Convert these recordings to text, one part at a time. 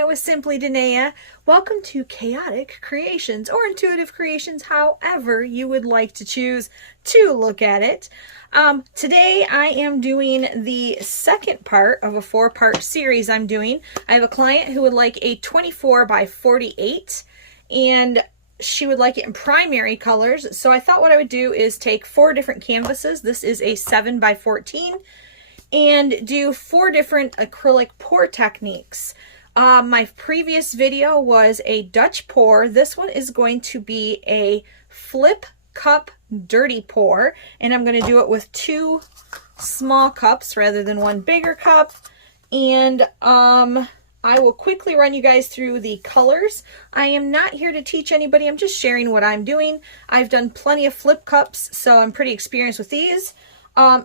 Dinaya with Simply Dinaya. Welcome to Chaotic Creations or Intuitive Creations, however you would like to choose to look at it. Today I am doing the second part of a 4-part series I'm doing. I have a client who would like a 24 by 48 and she would like it in primary colors. So I thought what I would do is take 4 different canvases. This is a 7 by 14. And do 4 different acrylic pour techniques. My previous video was a Dutch pour. This one is going to be a flip cup dirty pour, and I'm going to do it with 2 small cups rather than 1 bigger cup. And I will quickly run you guys through the colors. I am not here to teach anybody. I'm just sharing what I'm doing. I've done plenty of flip cups, so I'm pretty experienced with these.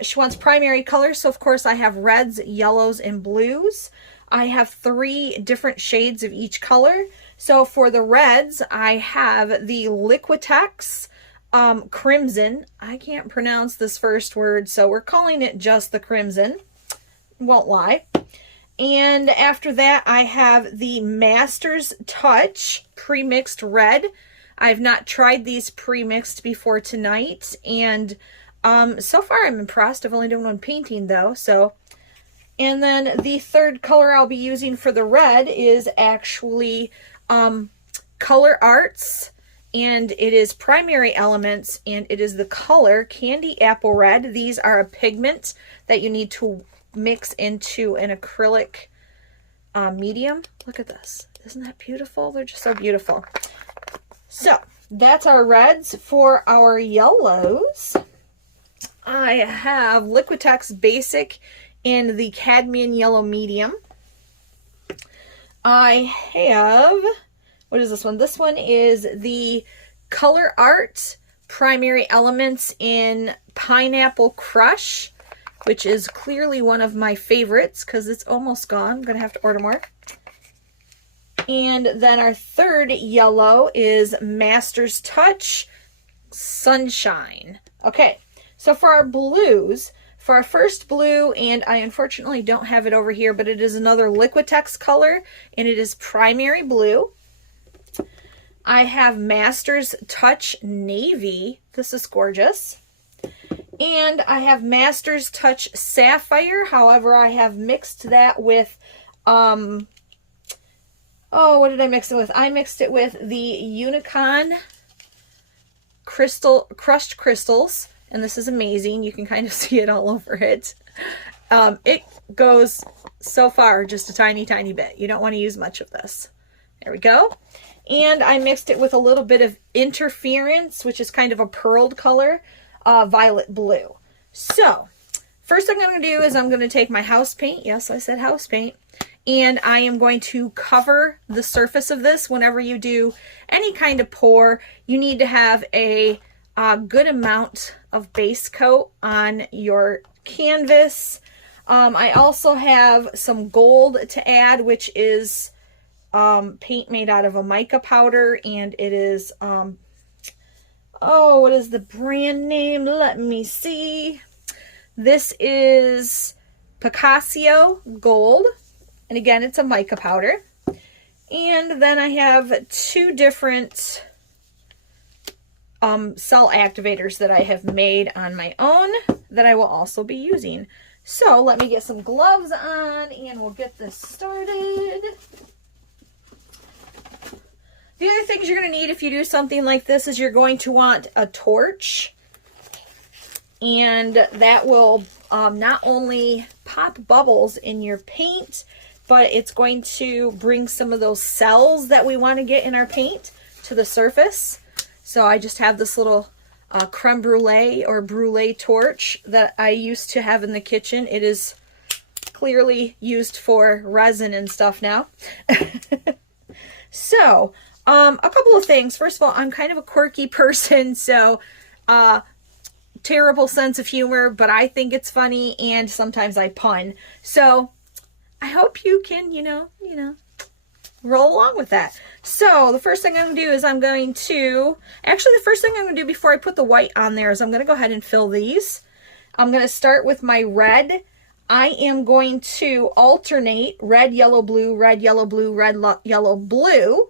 She wants primary colors, so of course I have reds, yellows, and blues. I have 3 different shades of each color. So for the reds, I have the Liquitex Crimson. I can't pronounce this first word, so we're calling it just the Crimson. Won't lie. And after that, I have the Master's Touch Pre-Mixed Red. I've not tried these pre-mixed before tonight, and so far I'm impressed. I've only done 1 painting though, so. And then the third color I'll be using for the red is actually Color Arts, and it is Primary Elements, and it is the color Candy Apple Red. These are a pigment that you need to mix into an acrylic medium. Look at this. Isn't that beautiful? They're just so beautiful. So that's our reds. For our yellows, I have Liquitex Basic in the Cadmium Yellow Medium. I have, what is this one? This one is the Color Art Primary Elements in Pineapple Crush, which is clearly one of my favorites because it's almost gone. I'm going to have to order more. And then our third yellow is Master's Touch Sunshine. Okay. So for our blues, for our first blue, and I unfortunately don't have it over here, but it is another Liquitex color, and it is Primary Blue. I have Master's Touch Navy. This is gorgeous. And I have Master's Touch Sapphire. However, I have mixed that with, what did I mix it with? I mixed it with the Unicorn Crushed Crystals. And this is amazing. You can kind of see it all over it. It goes so far, just a tiny, tiny bit. You don't want to use much of this. There we go. And I mixed it with a little bit of Interference, which is kind of a pearled color, violet blue. So, first thing I'm going to do is I'm going to take my house paint. Yes, I said house paint. And I am going to cover the surface of this. Whenever you do any kind of pour, you need to have a good amount of base coat on your canvas. I also have some gold to add, which is paint made out of a mica powder, and it is what is the brand name? Let me see. This is Picasso Gold, and again it's a mica powder. And then I have 2 different cell activators that I have made on my own that I will also be using. So let me get some gloves on and we'll get this started. The other things you're going to need if you do something like this is you're going to want a torch, and that will not only pop bubbles in your paint, but it's going to bring some of those cells that we want to get in our paint to the surface. So I just have this little creme brulee or brulee torch that I used to have in the kitchen. It is clearly used for resin and stuff now. So, a couple of things. First of all, I'm kind of a quirky person, so terrible sense of humor, but I think it's funny, and sometimes I pun. So I hope you can, you know, roll along with that. So the first thing I'm going to do is the first thing I'm going to do before I put the white on there is I'm going to go ahead and fill these. I'm going to start with my red I am going to alternate red, yellow, blue, red, yellow, blue, red, yellow, blue,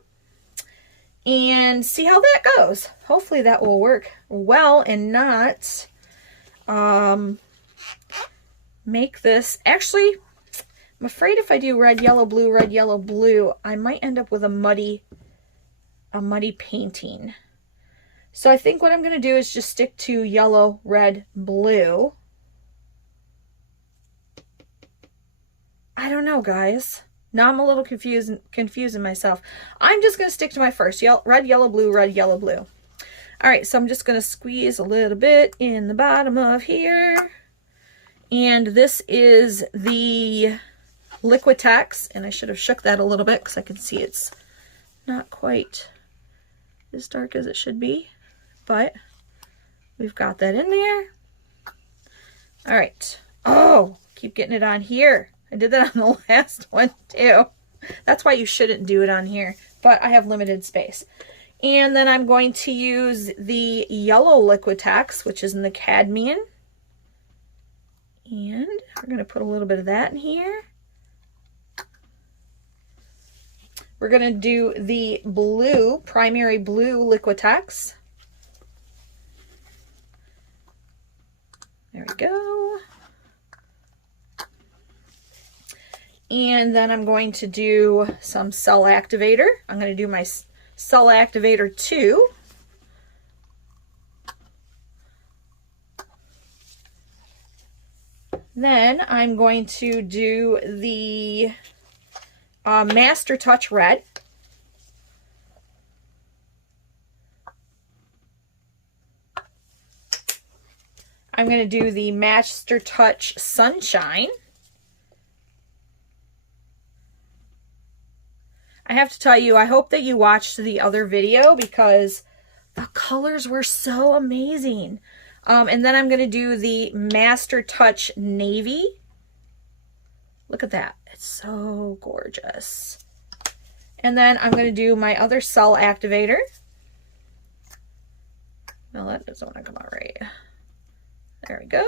and see how that goes. Hopefully that will work well and not make this, actually, I'm afraid if I do red, yellow, blue, I might end up with a muddy painting. So I think what I'm going to do is just stick to yellow, red, blue. I don't know, guys. Now I'm a little confusing myself. I'm just going to stick to my first red, yellow, blue, red, yellow, blue. All right, so I'm just going to squeeze a little bit in the bottom of here. And this is the Liquitex, and I should have shook that a little bit because I can see it's not quite as dark as it should be, but we've got that in there. All right. Oh, keep getting it on here. I did that on the last one too. That's why you shouldn't do it on here, but I have limited space. And then I'm going to use the yellow Liquitex, which is in the cadmium. And we're going to put a little bit of that in here. We're going to do the blue, primary blue Liquitex. There we go. And then I'm going to do some cell activator. I'm going to do my cell activator 2. Then I'm going to do the Master Touch Red. I'm going to do the Master Touch Sunshine. I have to tell you, I hope that you watched the other video because the colors were so amazing. And then I'm going to do the Master Touch Navy. Look at that. It's so gorgeous. And then I'm going to do my other cell activator. No, that doesn't want to come out right. There we go.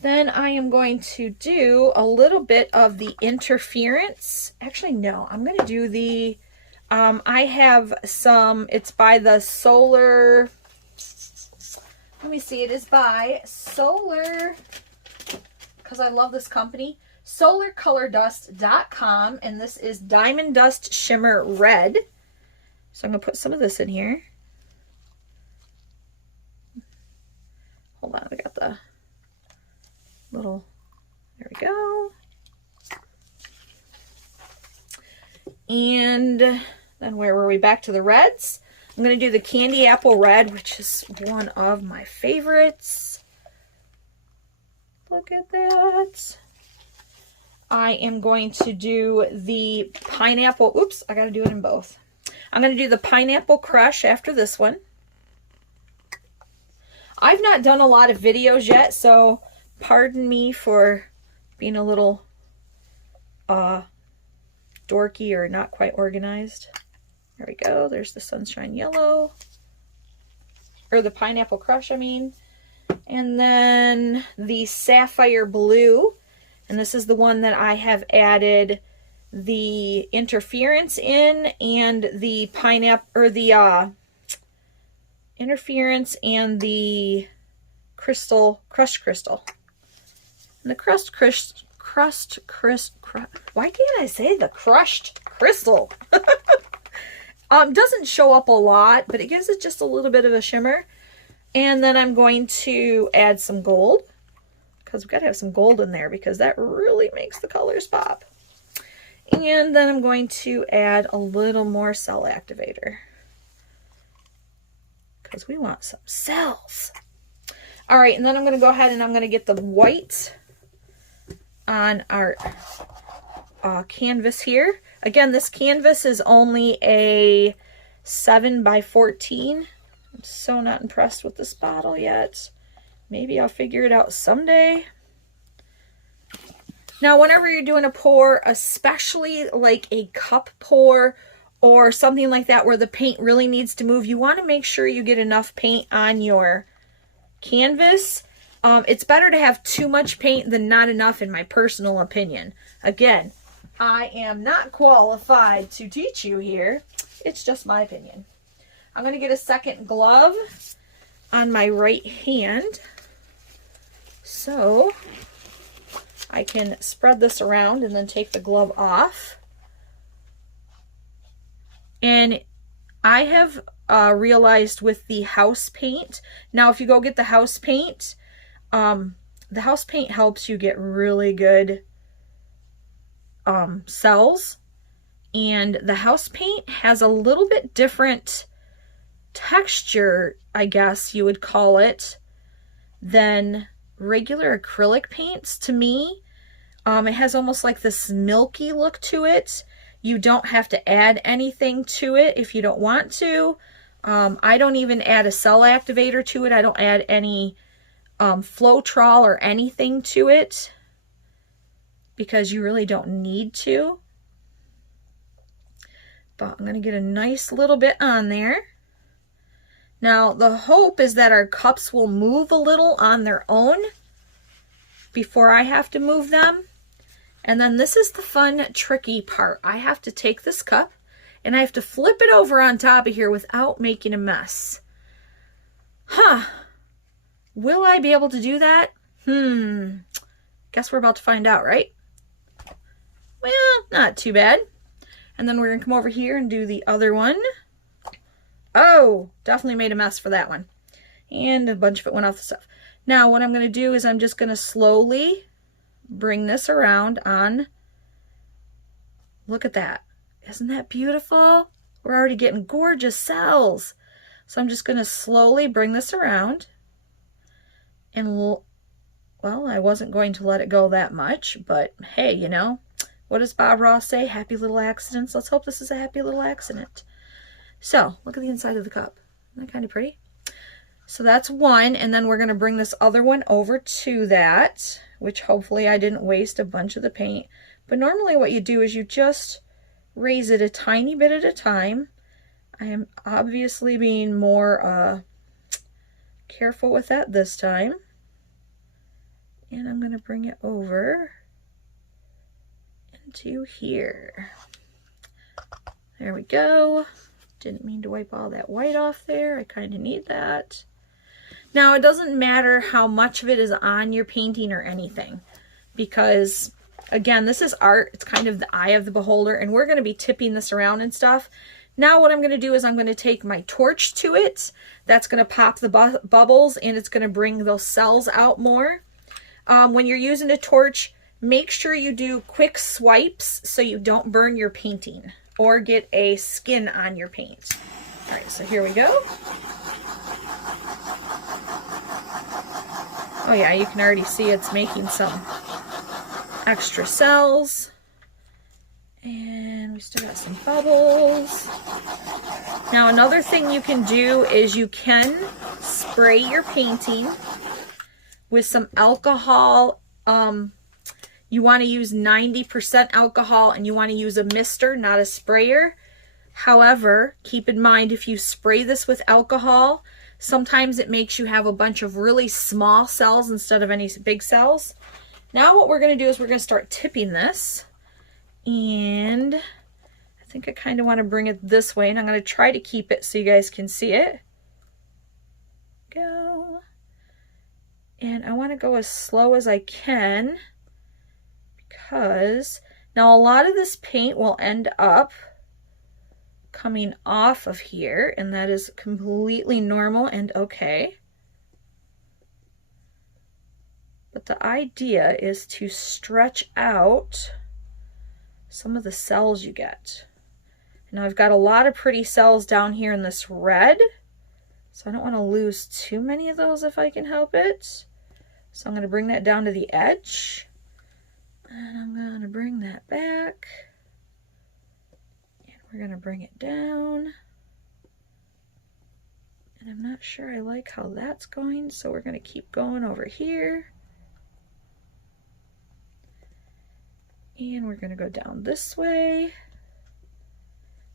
Then I am going to do a little bit of the interference. Actually, no, I'm going to do the, I have some, it's by the Solar, let me see, it is by Solar, because I love this company, solarcolordust.com, and this is Diamond Dust Shimmer Red. So I'm going to put some of this in here. Hold on, I got the little, there we go. And then where were we? Back to the reds. I'm going to do the Candy Apple Red, which is one of my favorites. Look at that. I am going to do the Pineapple, oops, I got to do it in both. I'm going to do the Pineapple Crush after this one. I've not done a lot of videos yet, so pardon me for being a little dorky or not quite organized. There we go. There's the Sunshine Yellow. Or the Pineapple Crush, I mean. And then the Sapphire Blue. And this is the one that I have added the interference in and the pineapple, or the interference and the crystal, crushed crystal. And the why can't I say the crushed crystal? Doesn't show up a lot, but it gives it just a little bit of a shimmer. And then I'm going to add some gold, because we've got to have some gold in there because that really makes the colors pop. And then I'm going to add a little more cell activator because we want some cells. All right, and then I'm going to go ahead and I'm going to get the white on our canvas here. Again, this canvas is only a 7 by 14. I'm so not impressed with this bottle yet. Maybe I'll figure it out someday. Now, whenever you're doing a pour, especially like a cup pour or something like that where the paint really needs to move, you want to make sure you get enough paint on your canvas It's better to have too much paint than not enough, in my personal opinion. Again, I am not qualified to teach you here. It's just my opinion. I'm going to get a second glove on my right hand so I can spread this around and then take the glove off. And I have realized with the house paint, now if you go get the house paint helps you get really good cells. And the house paint has a little bit different texture, I guess you would call it, than regular acrylic paints to me. It has almost like this milky look to it. You don't have to add anything to it if you don't want to. I don't even add a cell activator to it. I don't add any Floetrol or anything to it because you really don't need to. But I'm going to get a nice little bit on there. Now, the hope is that our cups will move a little on their own before I have to move them. And then this is the fun, tricky part. I have to take this cup and I have to flip it over on top of here without making a mess. Will I be able to do that? Guess we're about to find out, right? Well, not too bad. And then we're going to come over here and do the other one. Oh, definitely made a mess for that one. And a bunch of it went off the stuff. Now, what I'm going to do is I'm just going to slowly bring this around on. Look at that. Isn't that beautiful? We're already getting gorgeous cells. So I'm just going to slowly bring this around. And, well, I wasn't going to let it go that much. But, hey, you know, what does Bob Ross say? Happy little accidents. Let's hope this is a happy little accident. So, look at the inside of the cup. Isn't that kind of pretty? So that's one, and then we're going to bring this other one over to that, which hopefully I didn't waste a bunch of the paint. But normally what you do is you just raise it a tiny bit at a time. I am obviously being more careful with that this time. And I'm going to bring it over into here. There we go. Didn't mean to wipe all that white off there. I kind of need that. Now, it doesn't matter how much of it is on your painting or anything, because, again, this is art. It's kind of the eye of the beholder, and we're going to be tipping this around and stuff. Now, what I'm going to do is I'm going to take my torch to it. That's going to pop the bubbles, and it's going to bring those cells out more. When you're using a torch, make sure you do quick swipes so you don't burn your painting or get a skin on your paint. All right, so here we go. Oh yeah, you can already see it's making some extra cells. And we still got some bubbles. Now another thing you can do is you can spray your painting with some alcohol. You want to use 90% alcohol, and you want to use a mister, not a sprayer. However, keep in mind, if you spray this with alcohol, sometimes it makes you have a bunch of really small cells instead of any big cells. Now what we're going to do is we're going to start tipping this. And I think I kind of want to bring it this way, and I'm going to try to keep it so you guys can see it. Go. And I want to go as slow as I can, because now a lot of this paint will end up coming off of here, and that is completely normal and okay. But the idea is to stretch out some of the cells you get. Now I've got a lot of pretty cells down here in this red, so I don't want to lose too many of those if I can help it. So I'm going to bring that down to the edge, and I'm going to bring that back, and we're going to bring it down. And I'm not sure I like how that's going, so we're going to keep going over here. And we're going to go down this way.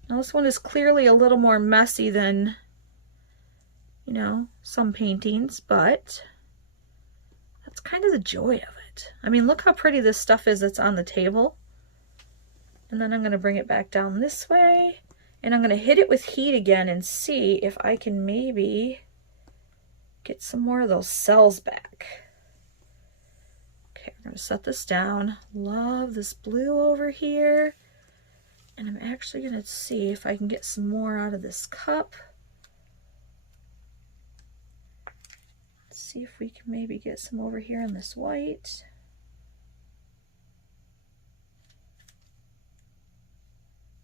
Now this one is clearly a little more messy than, you know, some paintings, but kind of the joy of it. I mean, look how pretty this stuff is that's on the table. And then I'm going to bring it back down this way. And I'm going to hit it with heat again and see if I can maybe get some more of those cells back. Okay, we're going to set this down. Love this blue over here. And I'm actually going to see if I can get some more out of this cup. Let's see if we can maybe get some over here in this white.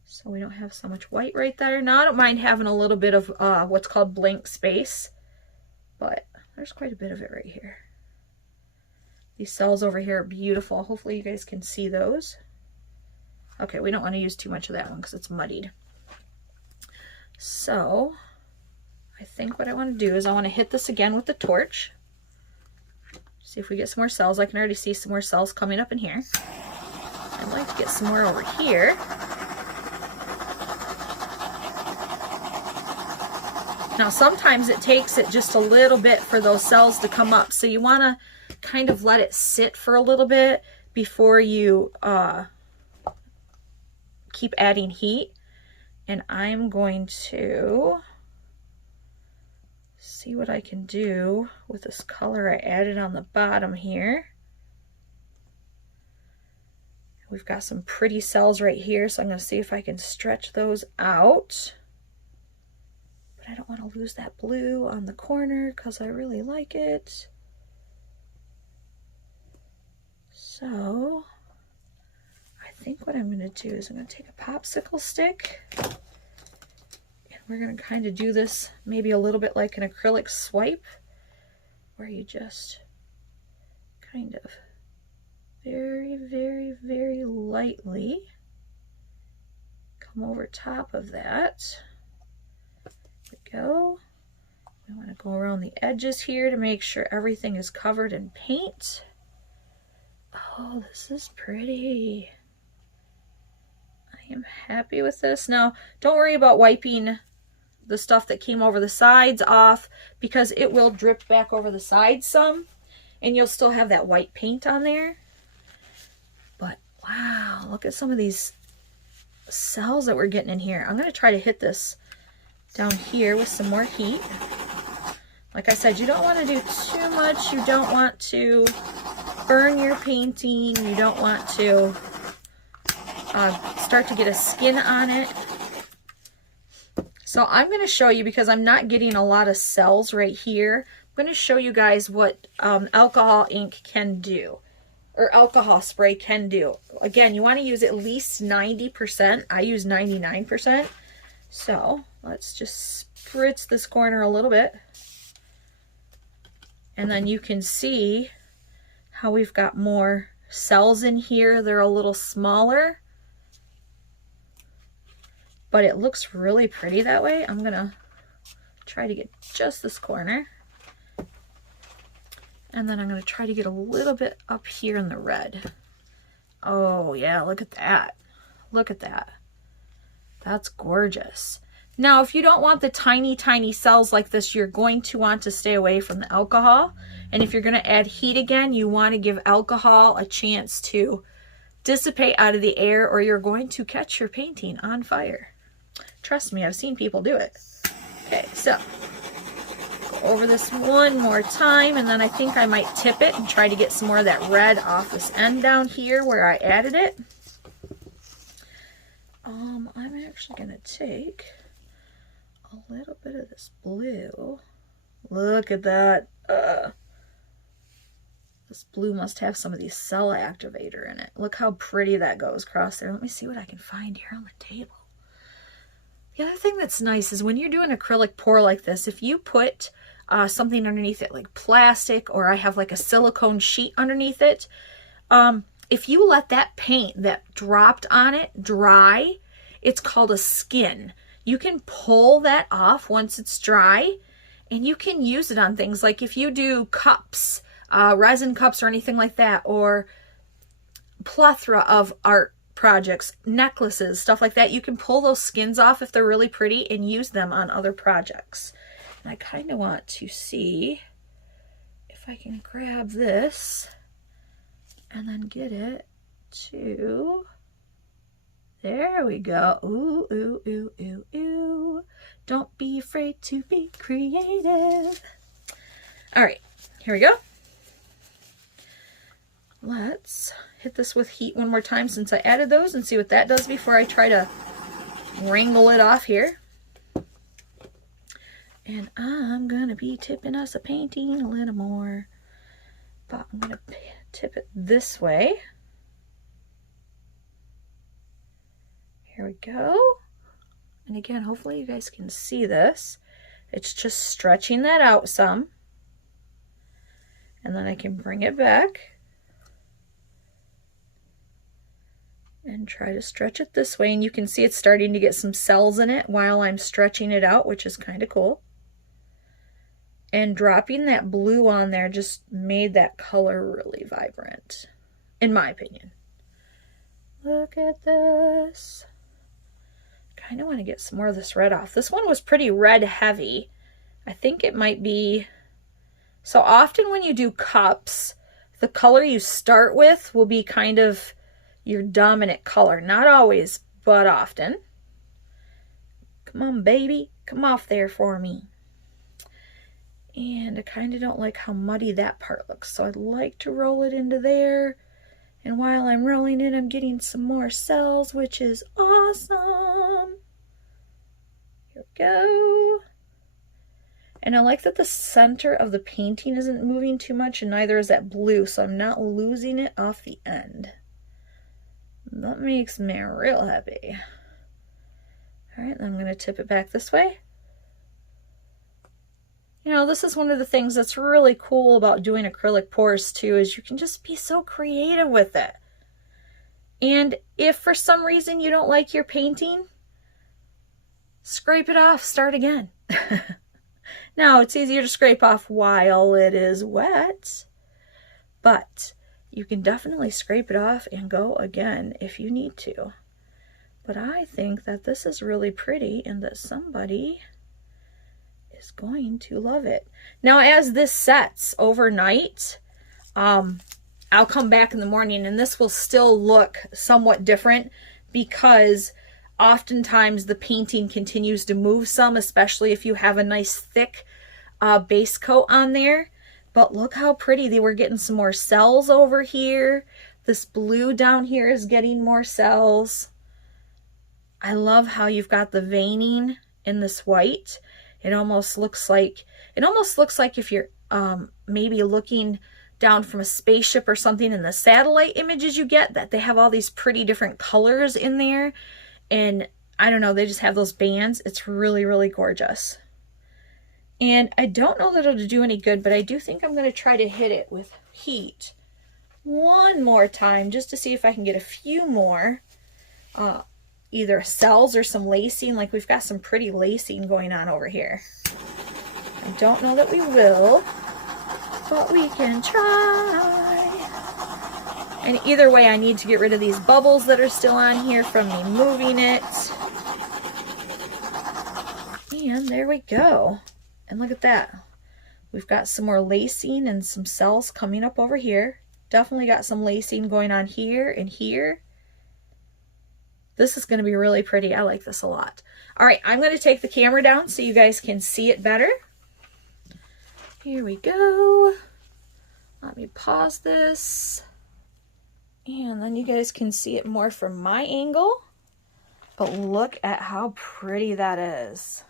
So we don't have so much white right there. Now I don't mind having a little bit of what's called blank space, but there's quite a bit of it right here. These cells over here are beautiful. Hopefully you guys can see those. Okay, we don't want to use too much of that one because it's muddied. So I think what I want to do is I want to hit this again with the torch. See if we get some more cells. I can already see some more cells coming up in here. I'd like to get some more over here. Now sometimes it takes it just a little bit for those cells to come up. So you want to kind of let it sit for a little bit before you keep adding heat. And I'm going to see what I can do with this color I added on the bottom here. We've got some pretty cells right here, so I'm going to see if I can stretch those out. But I don't want to lose that blue on the corner because I really like it. So I think what I'm going to do is I'm going to take a popsicle stick and we're going to kind of do this maybe a little bit like an acrylic swipe, where you just kind of very, very, very lightly come over top of that. There we go. We want to go around the edges here to make sure everything is covered in paint. Oh, this is pretty. I am happy with this. Now, don't worry about wiping the stuff that came over the sides off, because it will drip back over the sides some and you'll still have that white paint on there. But wow, look at some of these cells that we're getting in here. I'm going to try to hit this down here with some more heat. Like I said, you don't want to do too much. You don't want to burn your painting. You don't want to start to get a skin on it. So I'm going to show you, because I'm not getting a lot of cells right here, I'm going to show you guys what alcohol ink can do, or alcohol spray can do. Again, you want to use at least 90%. I use 99%. So let's just spritz this corner a little bit. And then you can see how we've got more cells in here. They're a little smaller, but it looks really pretty that way. I'm gonna try to get just this corner. And then I'm gonna try to get a little bit up here in the red. Oh yeah, look at that. Look at that. That's gorgeous. Now, if you don't want the tiny, tiny cells like this, you're going to want to stay away from the alcohol. And if you're gonna add heat again, you wanna give alcohol a chance to dissipate out of the air, or you're going to catch your painting on fire. Trust me, I've seen people do it. Okay, so go over this one more time, and then I think I might tip it and try to get some more of that red off this end down here where I added it. I'm actually gonna take a little bit of this blue. Look at that. This blue must have some of these cell activator in it. Look how pretty that goes across there. Let me see what I can find here on the table. The other thing that's nice is when you're doing acrylic pour like this, if you put something underneath it like plastic, or I have like a silicone sheet underneath it, if you let that paint that dropped on it dry, it's called a skin. You can pull that off once it's dry, and you can use it on things like if you do cups, resin cups or anything like that, or plethora of art projects, necklaces, stuff like that. You can pull those skins off if they're really pretty and use them on other projects. And I kind of want to see if if I can grab this and then get it to, there we go. Ooh, ooh, ooh, ooh, ooh. Don't be afraid to be creative. All right, here we go. Let's hit this with heat one more time since I added those and see what that does before I try to wrangle it off here. And I'm gonna be tipping us a painting a little more, but I'm gonna tip it this way. Here we go. And again, hopefully you guys can see this. It's just stretching that out some. And then I can bring it back and try to stretch it this way. And you can see it's starting to get some cells in it while I'm stretching it out, which is kind of cool. And dropping that blue on there just made that color really vibrant, in my opinion. Look at this. Kind of want to get some more of this red off. This one was pretty red heavy. I think it might be, so often when you do cups, the color you start with will be kind of your dominant color. Not always, but often. Come on, baby. Come off there for me. And I kind of don't like how muddy that part looks, so I'd like to roll it into there. And while I'm rolling it, I'm getting some more cells, which is awesome. Here we go. And I like that the center of the painting isn't moving too much, and neither is that blue, so I'm not losing it off the end. That makes me real happy. All right, then I'm going to tip it back this way. You know, this is one of the things that's really cool about doing acrylic pours too, is you can just be so creative with it. And if for some reason you don't like your painting, scrape it off, start again. Now, it's easier to scrape off while it is wet, but you can definitely scrape it off and go again if you need to. But I think that this is really pretty and that somebody is going to love it. Now, as this sets overnight, I'll come back in the morning and this will still look somewhat different because oftentimes the painting continues to move some, especially if you have a nice thick base coat on there. But look how pretty they were getting some more cells over here. This blue down here is getting more cells. I love how you've got the veining in this white. It almost looks like if you're maybe looking down from a spaceship or something in the satellite images you get, that they have all these pretty different colors in there. And I don't know, they just have those bands. It's really, really gorgeous. And I don't know that it'll do any good, but I do think I'm going to try to hit it with heat one more time just to see if I can get a few more either cells or some lacing. Like we've got some pretty lacing going on over here. I don't know that we will, but we can try. And either way, I need to get rid of these bubbles that are still on here from me moving it. And there we go. And look at that. We've got some more lacing and some cells coming up over here. Definitely got some lacing going on here and here. This is going to be really pretty. I like this a lot. All right, I'm going to take the camera down so you guys can see it better. Here we go. Let me pause this. And then you guys can see it more from my angle. But look at how pretty that is.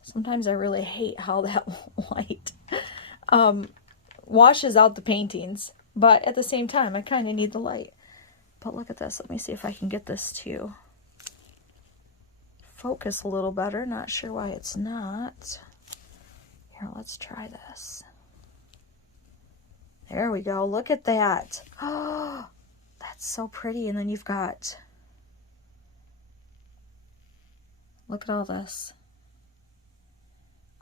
Sometimes I really hate how that light washes out the paintings. But at the same time, I kind of need the light. But look at this. Let me see if I can get this to focus a little better. Not sure why it's not. Here, let's try this. There we go. Look at that. Oh, that's so pretty. And then you've got, look at all this.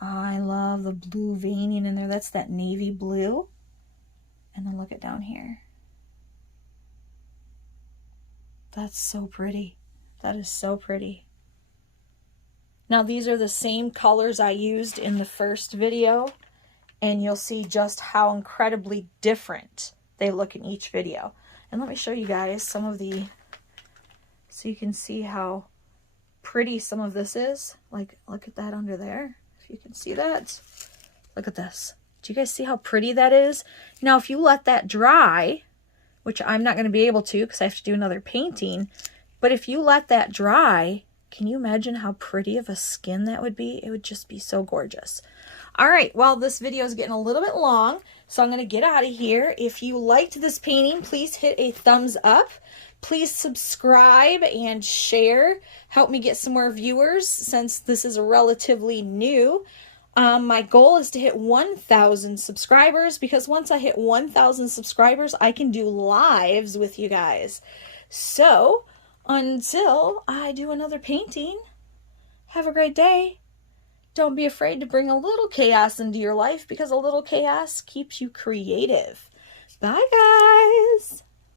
I love the blue veining in there. That's that navy blue. And then look at down here. That's so pretty. That is so pretty. Now these are the same colors I used in the first video. and you'll see just how incredibly different they look in each video. And let me show you guys some of the, so you can see how pretty some of this is. Like, look at that under there. If you can see that. Look at this. Do you guys see how pretty that is? Now, if you let that dry, which I'm not going to be able to because I have to do another painting, but if you let that dry, can you imagine how pretty of a skin that would be? It would just be so gorgeous. All right, well, this video is getting a little bit long, so I'm going to get out of here. If you liked this painting, please hit a thumbs up. Please subscribe and share. Help me get some more viewers since this is relatively new. My goal is to hit 1,000 subscribers, because once I hit 1,000 subscribers, I can do lives with you guys. So, until I do another painting, have a great day. Don't be afraid to bring a little chaos into your life, because a little chaos keeps you creative. Bye, guys.